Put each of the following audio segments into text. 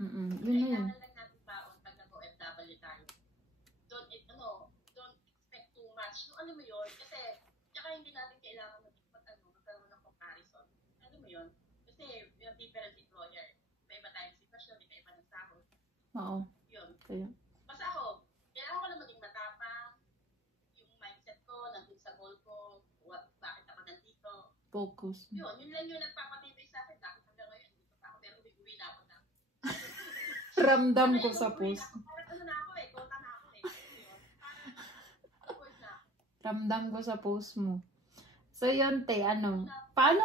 Yun na yun. Kailangan lang natin baon pag nag-OFW tayo. Don't expect too much. Yung alam mo yun, kasi, tsaka hindi natin kailangan magkaroon ng comparison. Alam mo yun? Kasi, we have different employer. Iba-iba tayong sitwasyon, iba-iba ng sahod. Oo. Yun. Kaya. Basta ako, kailangan ko lang maging matapang, yung mindset ko, nandun sa goal ko, bakit ako nandito. Focus. Yun lang yung nagpapatibay sa akin. Bakit hanggang ngayon, dito pa ako, pero uwi na ako na. Ramdam ko sa post. Parang na ako kota na ako Ramdam ko sa post mo. So yun, te, paano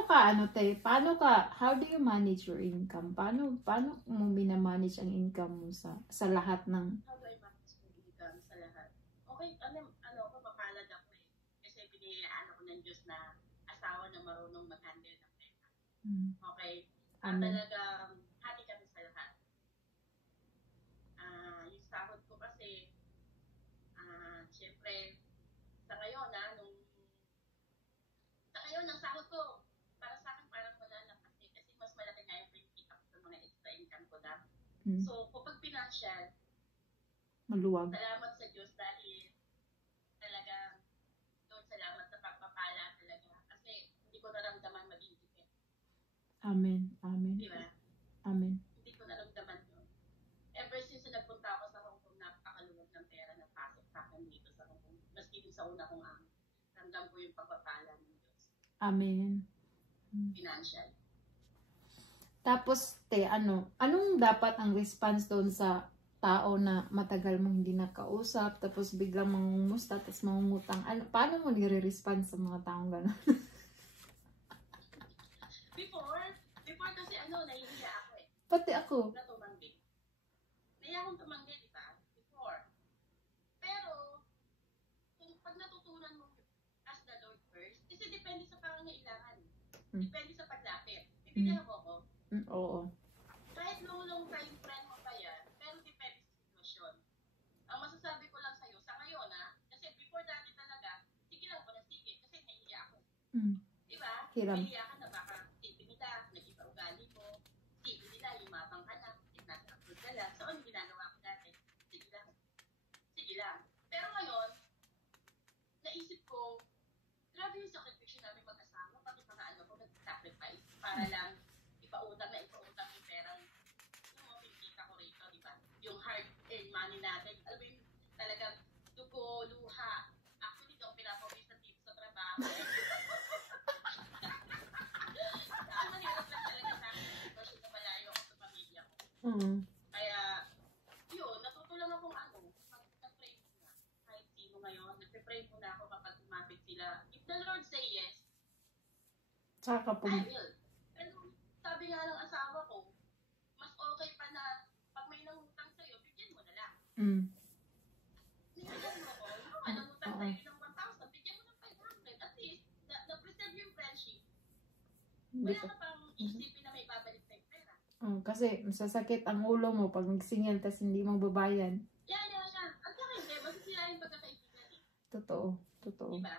ka, how do you manage your income? Paano mo binamanage ang income mo sa lahat ng... How do I manage my income sa lahat? Okay, ako, mapalad ako kasi pinayaan ako ng Diyos na asawa na marunong mag-handle ng pera. Okay? At talagang hati kami sa lahat. Yung sahod ko kasi, syempre, sa ngayon, ang sahod ko, para sa akin, parang wala lang kasi mas malaki nga yung kinikita ko sa mga extra income ko na. So, kapag financial, maluwag. Salamat sa Diyos dahil talaga, Lord, salamat sa pagpapala talaga. Kasi hindi ko naramdaman maging tipid. Amen. Amen. Di ba? Amen. Hindi ko naramdaman yun. Ever since nagpunta ako sa Hong Kong, napakaluwag ng pera na pasok sa akin dito sa Hong Kong. Maski din sa una kong ramdam ko yung pagpapala ng Diyos. Amen. Financial. Tapos, te, anong dapat ang response doon sa tao na matagal mong hindi nakausap, tapos biglang mangumusta, tapos mangungutang? Paano mo nire-respond sa mga taong gano'n? Before kasi nahihiya ako eh. Pati ako. Na tumanggi. Nahiya akong tumanggi, di ba? Before. Pero, pag natutunan mo as the Lord first, kasi depende sa pangangailangan. Depende sa paglapit. Bibigyan mo ako. Oo. Kahit long time friend mo pa yan, pero depende sa sitwasyon. Ang masasabi ko lang sa'yo, sa ngayon kasi before dati talaga, sige lang pala, sige, kasi nahihiya ako. Diba? Nahihiya ka na baka tipin nila, nag-iba ugali mo, tipin nila, yumabang ka na, nasa-upload ka lang. So, ano ginagawa ko dati? Sige lang. Sige lang. Pero ngayon, naisip ko, grabe yung sakripisyo namin mag-asawa, pati mga ko nag-sacrifice para lang ipautang yung perang yung pinikita ko rito, di ba? Yung hard-earned money natin, alam mo yung talagang dugo, luha. Actually, ito ang pinapawisan dito sa trabaho. Saan mahirap lang talaga sa akin yung sitwasyon na malayo ako sa pamilya ko. Kaya, yun, natuto lang akong nag-pray muna. Kahit sino ngayon, nag-pray muna ako kapag umapit sila. If the Lord say yes, Saka po. I will. Pero sabi nga ng asawa ko, mas okay pa na pag may nangutang sa'yo, bigyan mo na lang. Bigyan mo ko, nangutang sa'yo ng 1,000, bigyan mo ng 500. At least, na-preserve yung friendship. Wala ka pang isipin na may babalik na yung pera. Kasi masasakit ang ulo mo pag nagsingil tas hindi mo babayan. Yeah. At saka hindi, masisira yung pagkakaibigan eh. Totoo. Diba?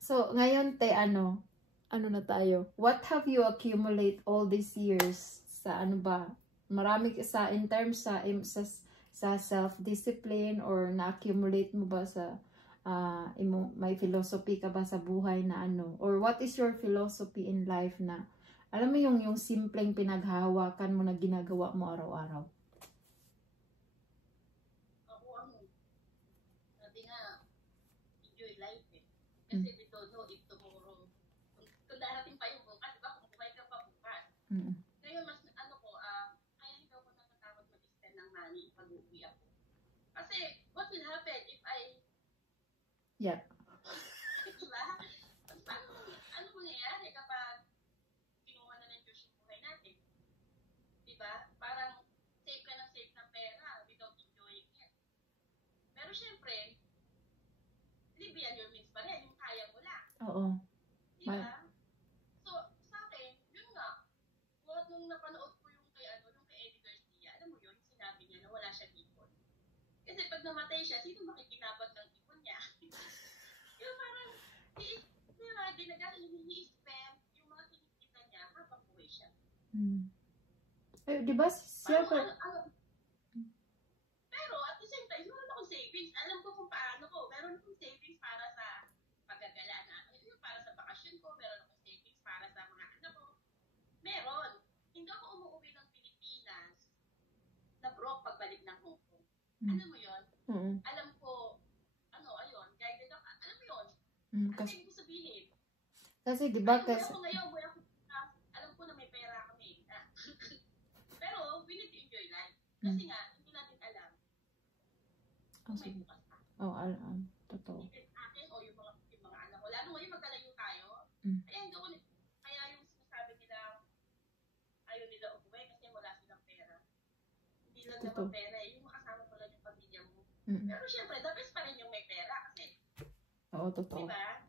So, ngayon, te, ano na tayo? What have you accumulate all these years sa marami in terms sa self-discipline or na-accumulate mo ba sa may philosophy ka ba sa buhay na or what is your philosophy in life na alam mo yung simpleng pinaghahawakan mo na ginagawa mo araw-araw? Sabi nga, enjoy life eh. Kasi we don't know if tomorrow, kung darating pa yung bukas, diba? Kung buhay ka pa bukas. Ngayon, mas kaya hindi ako natatakot mag-spend ng money pag uuwi ako. Kasi, what will happen if I... Yeah. Diba? Ano mangyayari kapag kinuha na ng Diyos yung buhay natin? Diba? Parang save ka ng pera without enjoying it. Pero syempre, live beyond your means pa rin, yung kaya mo lang. Oo. Diba? So, sa akin, yun nga, nung napanood ko yung kay Eddie Garcia, alam mo yun, sinabi niya na wala siya ipon. Kasi pag namatay siya, sino makikinabang ng ipon niya? Yung parang, i-spend yung mga kinikita niya habang buhay siya. Eh, di ba siya Paano, pa? pero at the same time, meron akong savings. Alam ko kung paano ko. Meron akong savings para sa paggagala na. Para sa bakasyon ko. Meron akong savings para sa mga anak ko. Meron. Hindi ako umuwi ng Pilipinas na broke pagbalik ng Hong Kong. Alam mo yun? Alam ko, ayun, guided ako. Alam mo yun? Ano ibig sabihin? Kasi di ba kasi... Ako ngayon, alam ko na may pera kami. Pero, we need to enjoy life. Kasi nga, hindi natin alam. May bukas pa. Alam. Totoo. Even akin o yung mga anak ko. Lalo ngayon, magkalayo tayo. Kaya yung sinasabi nila, ayaw nila umuwi kasi wala silang pera. Hindi lang naman pera. Yung makasama mo lang yung pamilya mo. Pero syempre, the best pa rin yung may pera kasi. Oo, totoo. Diba?